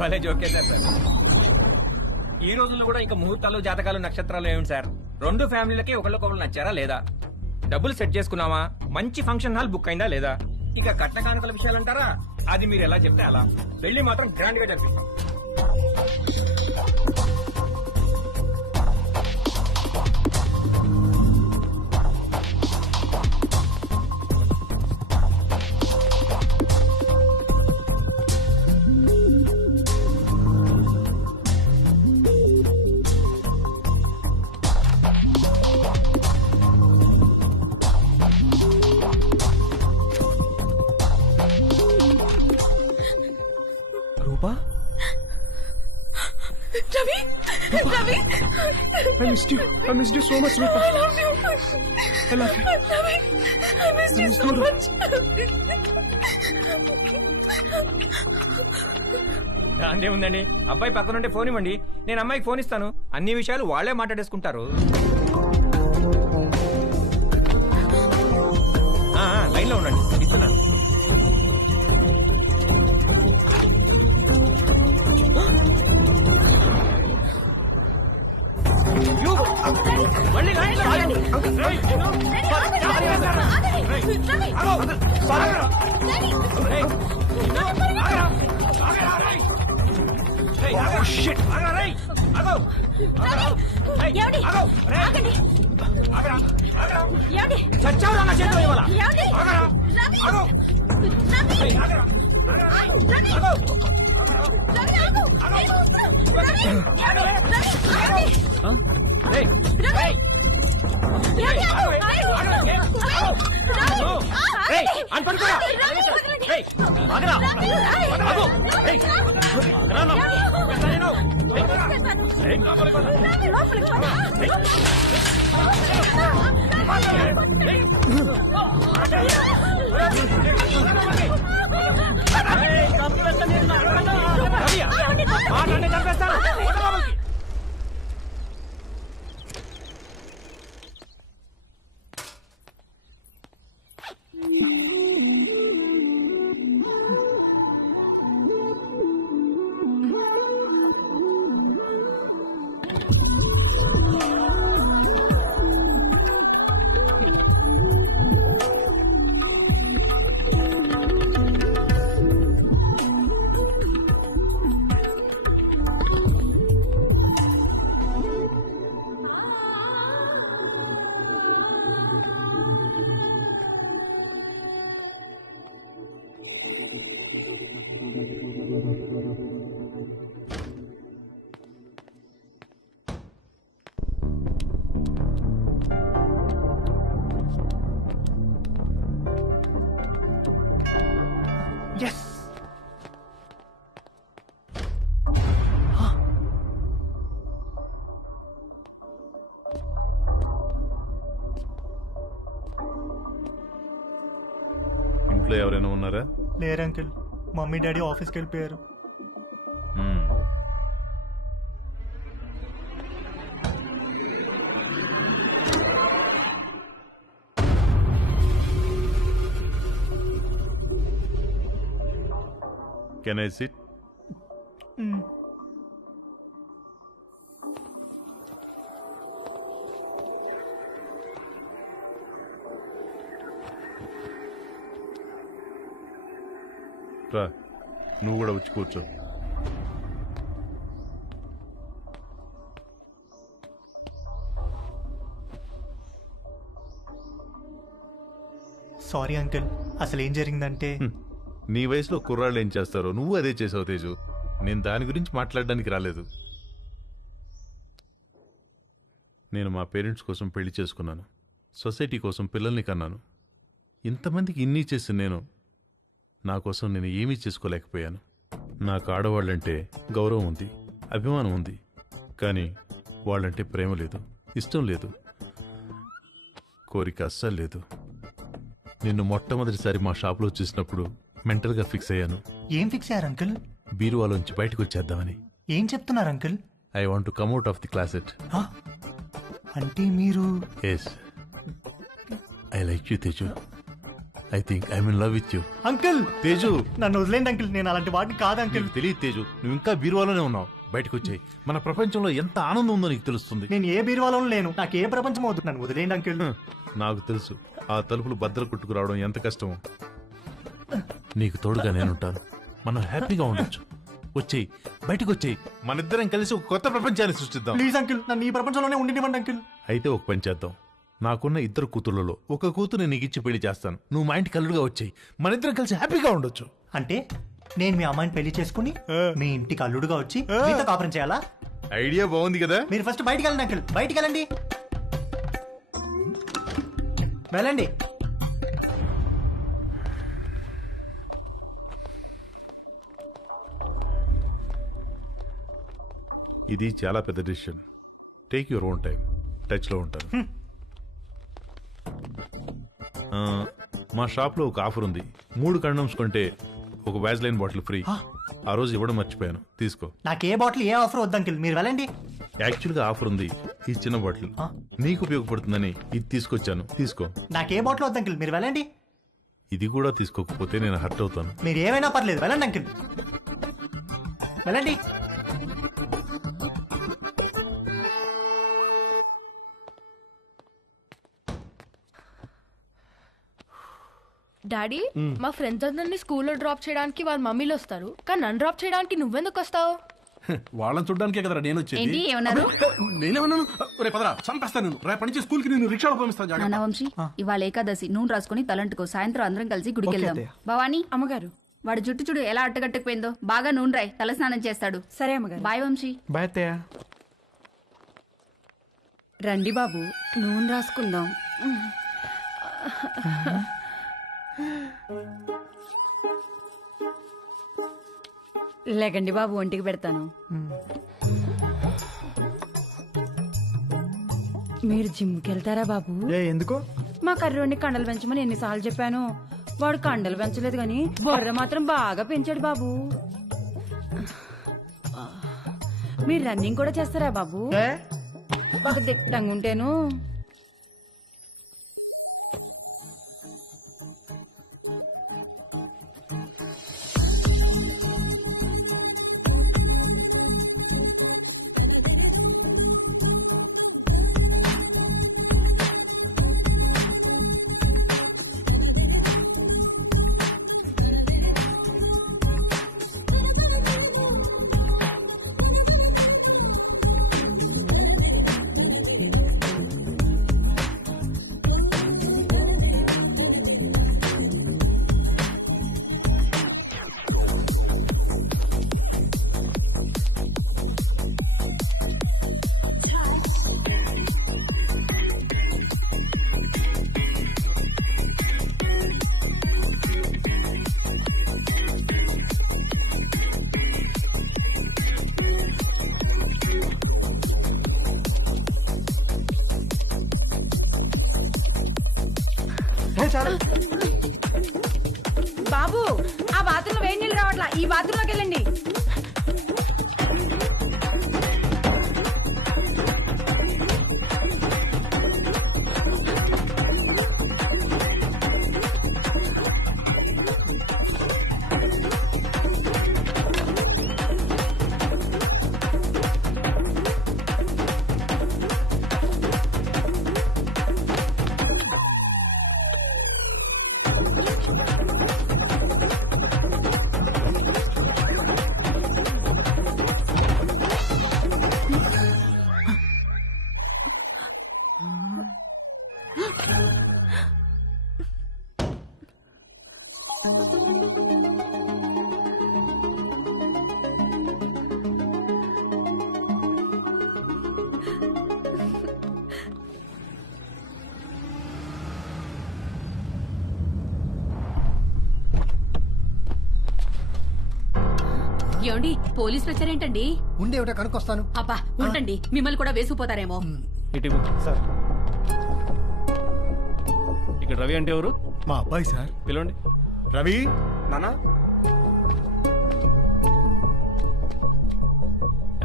భలే జోకేశారు సార్. ఈ రోజుల్లో కూడా ఇంకా ముహూర్తాలు జాతకాలు నక్షత్రాలు ఏమిటి సార్? రెండు ఫ్యామిలీలకి ఒకళ్ళకొకళ్ళు నచ్చారా లేదా? డబ్బులు సెట్ చేసుకున్నావా? మంచి ఫంక్షన్ హాల్ బుక్ అయిందా లేదా? ఇక కట్న కానుకల విషయాలు అంటారా? అది మీరు ఎలా చెప్తే అలా. పెళ్లి మాత్రం గ్రాండ్ గా జరిపిస్తాం. రూపా, Ravi Ravi I missed you so much, Rupa. I love you. I love you. Ravi, I missed you so much. దాందే ఉందండి. అబ్బాయి పక్కనుంటే ఫోన్ ఇవ్వండి, నేను అమ్మాయికి ఫోన్ ఇస్తాను. అన్ని విషయాలు వాళ్లే మాట్లాడేసుకుంటారు. లైన్ లో ఉండండి, ఇస్తున్నాను. మళ్ళీ లైన్ లో ఆగండి. రేయ్, రేయ్, ఆగు. రేయ్, నిన్ను ఆగరా. ఆగరా, రేయ్. రేయ్, ఆగు. ఆగరా, రేయ్. ఆగు. ఆగరా. రేయ్, ఆగు. రేయ్. ఆగరా. ఆగరా. చచ్చావురా నా చేతిలో ఇవాళ. ఆగరా. ఆగు. రేయ్, ఆగరా. ఆగరా, రేయ్. ఆగు. రేయ్, రేయ్. చంపేస్తాను. Yes. ఇంట్లో ఎవరైనా ఉన్నారా? లేరు అంకుల్, మమ్మీ డాడీ ఆఫీస్కి వెళ్ళిపోయారు. Can I SIT? రా, నువ్వు కూడా వచ్చి కూర్చో. సారీ అంకుల్, అసలు ఏం జరిగిందంటే నీ వయసులో కుర్రాళ్ళు ఏం చేస్తారో నువ్వు అదే చేసావు తేజు. నేను దాని గురించి మాట్లాడడానికి రాలేదు. నేను మా పేరెంట్స్ కోసం పెళ్లి చేసుకున్నాను, సొసైటీ కోసం పిల్లల్ని కన్నాను. ఇంతమందికి ఇన్ని చేసి నేను నా కోసం నేను ఏమీ చేసుకోలేకపోయాను. నాకు ఆడవాళ్ళంటే గౌరవం ఉంది, అభిమానం ఉంది, కానీ వాళ్ళంటే ప్రేమ లేదు, ఇష్టం లేదు, కోరిక అస్సలు లేదు. నిన్ను మొట్టమొదటిసారి మా షాప్లో చూసినప్పుడు మెంటల్గా ఫిక్స్ అయ్యాను. ఏం ఫిక్స్ అయ్యారు అంకుల్? బీరువాలోంచి బయటకు వచ్చేద్దామని. ఏం చెప్తున్నారు uncle? I want to come out of the closet. అంటే మీరు? Yes, I like you Teju. I think I'm in love with you. Uncle Teju, నన్ను వదిలేండి అంకుల్, నేను అలాంటి వాడిని కాదు అంకుల్. నీకు తెలియదు తేజు, నువ్వు ఇంకా బీరువాలోనే ఉన్నావు. బయటకు వచ్చాయి, మన ప్రపంచంలో ఎంత ఆనందం ఉందో నీకు తెలుస్తుంది. నేను ఏ బీరువాలోనూ లేను, నాకు ఏ ప్రపంచం అవుతుంది, నన్ను వదిలేండి అంకుల్. నాకు తెలుసు ఆ తలుపులు బద్దలు కొట్టుకురావడం ఎంత కష్టమో. నీకు తోడుగా నేనుంటాను, మనం హ్యాపీగా ఉండొచ్చు. వచ్చేయి, బయటకు వచ్చేయి, మనిద్దరం కలిసి ఒక కొత్త ప్రపంచాన్ని సృష్టిద్దాం. ప్లీజ్ అంకుల్, నన్ను ఈ ప్రపంచంలోనే ఉండినివ్వండి అంకుల్. అయితే ఒక పని చేద్దాం, నాకున్న 2 కూతుర్లలో ఒక కూతురు నీకు ఇచ్చి పెళ్లి చేస్తాను. నువ్వు మా ఇంటికి అల్లుడుగా వచ్చేయి, మనిద్దరం కలిసి హ్యాపీగా ఉండొచ్చు. అంటే నేను మీ అమ్మాయిని పెళ్లి చేసుకుని మీ ఇంటికి అల్లుడుగా వచ్చి మీతో కాపురం చేయాలా? ఐడియా బాగుంది కదా. మీరు ఫస్ట్ బయటికి వెళ్ళండి అంకుల్, బయటికి వెళ్ళండి. వెళ్ళండి. ఇది చాలా పెద్ద decision. Take your own time. టచ్లో ఉంటాను. మా షాప్లో ఒక ఆఫర్ ఉంది. 3 కండమ్స్ కొంటే ఒక వ్యాజ్లైన్ బాటిల్ ఫ్రీ. ఆ రోజు ఇవ్వడం మర్చిపోయాను, తీసుకో. నాకు ఏ బాటిల్ ఏ ఆఫర్ వద్దు అంకుల్, మీరు వెళ్ళండి. యాక్చువల్గా ఆఫర్ ఉంది, ఈ చిన్న బాటిల్ నీకు ఉపయోగపడుతుందని ఇది తీసుకొచ్చాను, తీసుకో. నాకు ఏ బాటిల్ వద్దు అంకుల్, మీరు వెళ్ళండి. ఇది కూడా తీసుకోకపోతే నేను హర్ట్ అవుతాను. మీరు ఏమైనా పర్లేదు, వెళ్ళండి అంకుల్, వెళ్ళండి. డాడీ మా ఫ్రెండ్స్ అందరినీ స్కూల్లో డ్రాప్ చేయడానికి వాళ్ళ మమ్మీలు వస్తారు, కానీ నన్ను డ్రాప్ చేయడానికి నువ్వెందుకు వస్తావు? వాళ్ళని చూడడానికే కదరా నేను వచ్చేది. ఏంటి ఏమన్నారు? నేనేమన్నాను? రే పదరా, చంపేస్తా నేను. రేపటి నుంచి స్కూల్ కి నేను రిక్షాలో పంపిస్తాను. జాగ్రత్త. నాన్న వంశీ, ఇవాళ ఏకాదశి, నూనె రాసుకుని తలంటుకో. సాయంత్రం అందరం కలిసి గుడికి వెళ్దాం. భవానీ, అమ్మగారు, వాడు జుట్టు చూడు ఎలా అట్టగట్టుకుపోయిందో. బాగా నూనె రాయి, తల స్నానం చేస్తాడు. సరే అమ్మగారు. బాయ్ వంశీ. బాయ్ అత్తయ్య. రండి బాబు, నూనె రాసుకుందాం. లేకండి బాబు, ఒంటికి పెడతాను. మీరు జిమ్కి వెళ్తారా బాబు? ఎందుకు? మా కర్రోడిని కండలు పెంచమని ఎన్నిసార్లు చెప్పాను. వాడు కండలు పెంచలేదు కానీ బొర్ర మాత్రం బాగా పెంచాడు బాబు. మీరు రన్నింగ్ కూడా చేస్తారా బాబు? ఒక దిట్టంగా ఉంటేను. బాబు, ఆ బాత్రూమ్ వేడి నీళ్ళు రావట్లా, ఈ బాత్రూంలోకి వెళ్ళండి. ఏమండి, పోలీసులు వచ్చారేంటండి? ఉండే ఒకటి కనుక్కొస్తాను. అబ్బా ఉండండి, మిమ్మల్ని కూడా వేసుకుపోతారేమో. ఇటు సార్. ఇక్కడ రవి అంటే ఎవరు? మా అబ్బాయి సార్. పిలవండి. రవి. నానా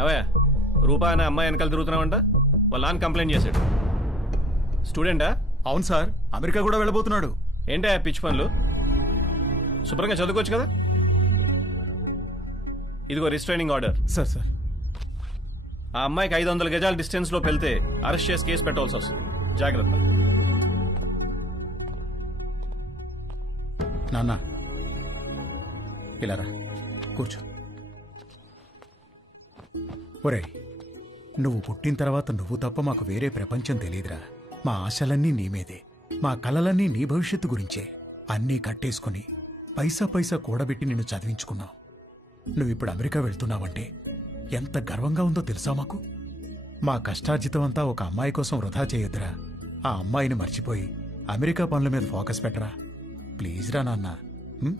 ఏవయ్యా, రూపా అనే అమ్మాయి వెనకాల తిరుగుతున్నావంట. వాళ్ళ నాన్న కంప్లైంట్ చేశాడు. స్టూడెంటా? అవును సార్, అమెరికా కూడా వెళ్ళబోతున్నాడు. ఏంటా పిచ్చి పనులు? శుభ్రంగా చదువుకోవచ్చు కదా. ఇదిగో రిస్ట్రైనింగ్ ఆర్డర్. సార్ సార్ ఆ అమ్మాయికి 500 గజాల డిస్టెన్స్ లో వెళ్తే అరెస్ట్ చేసి కేసు పెట్టాల్సి వస్తుంది. జాగ్రత్త. నాన్న ఇలా రా, కూర్చో. ఒరేయ్, నువ్వు పుట్టిన తర్వాత నువ్వు తప్ప మాకు వేరే ప్రపంచం తెలియదురా. మా ఆశలన్నీ నీ మీదే, మా కలలన్నీ నీ భవిష్యత్తు గురించే. అన్నీ కట్టేసుకుని పైసా పైసా కూడబెట్టి నిన్ను చదివించుకున్నావు. నువ్విప్పుడు అమెరికా వెళ్తున్నావంటే ఎంత గర్వంగా ఉందో తెలుసా మాకు. మా కష్టార్జితం అంతా ఒక అమ్మాయి కోసం వృధా చేయొద్దురా. ఆ అమ్మాయిని మర్చిపోయి అమెరికా పనుల మీద ఫోకస్ పెట్టరా. ప్లీజ్ రా నాన్న. ఉం?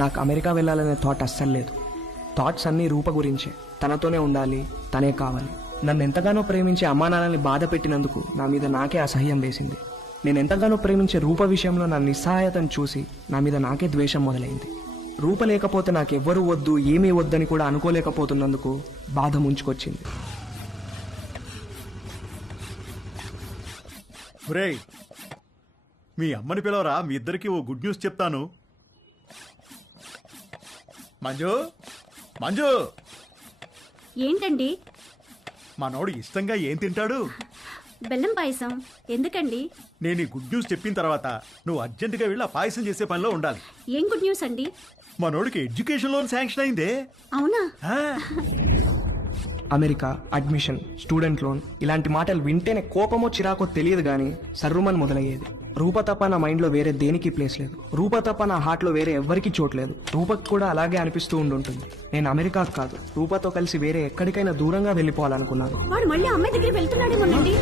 నాకు అమెరికా వెళ్ళాలనే థాట్ అస్సలు లేదు. థాట్స్ అన్నీ రూప గురించే. తనతోనే ఉండాలి, తనే కావాలి. నన్ను ఎంతగానో ప్రేమించే అమ్మా నాన్నల్ని బాధ పెట్టినందుకు నా మీద నాకే అసహ్యం వేసింది. నేను ఎంతగానో ప్రేమించే రూప విషయంలో నా నిస్సహాయతను చూసి నా మీద నాకే ద్వేషం మొదలైంది. రూప లేకపోతే నాకెవ్వరూ వద్దు, ఏమీ వద్దని కూడా అనుకోలేకపోతున్నందుకు బాధ ముంచుకొచ్చింది. ఒరేయ్, మీ అమ్మని పిలవరా, మీ ఇద్దరికి ఓ గుడ్ న్యూస్ చెప్తాను. మంజు, మంజు, ఏంటండి? మనోడు ఇష్టంగా ఏం తింటాడు? బెల్లం పాయసం. ఎందుకండి? నేను ఈ గుడ్ న్యూస్ చెప్పిన తర్వాత నువ్వు అర్జెంటుగా వెళ్ళి ఆ పాయసం చేసే పనిలో ఉండాలి. ఏం గుడ్ న్యూస్ అండి? మనోడికి ఎడ్యుకేషన్ లోన్ శాంక్షన్ అయిందే. అవునా? ఆ, అమెరికా, అడ్మిషన్, స్టూడెంట్ లోన్ ఇలాంటి మాటలు వింటేనే కోపమో చిరాకో తెలియదు కానీ సర్రుమని మొదలయ్యేది. రూప తప్ప నా మైండ్లో వేరే దేనికి ప్లేస్ లేదు. రూప తప్ప నా హార్ట్లో వేరే ఎవ్వరికీ చోట్లేదు. రూపకు కూడా అలాగే అనిపిస్తూ ఉండుంటుంది. నేను అమెరికాకు కాదు, రూపతో కలిసి వేరే ఎక్కడికైనా దూరంగా వెళ్ళిపోవాలనుకున్నాను. వాడు మళ్ళీ అమ్మాయి దగ్గరికి వెళ్తున్నాడేమోనండి.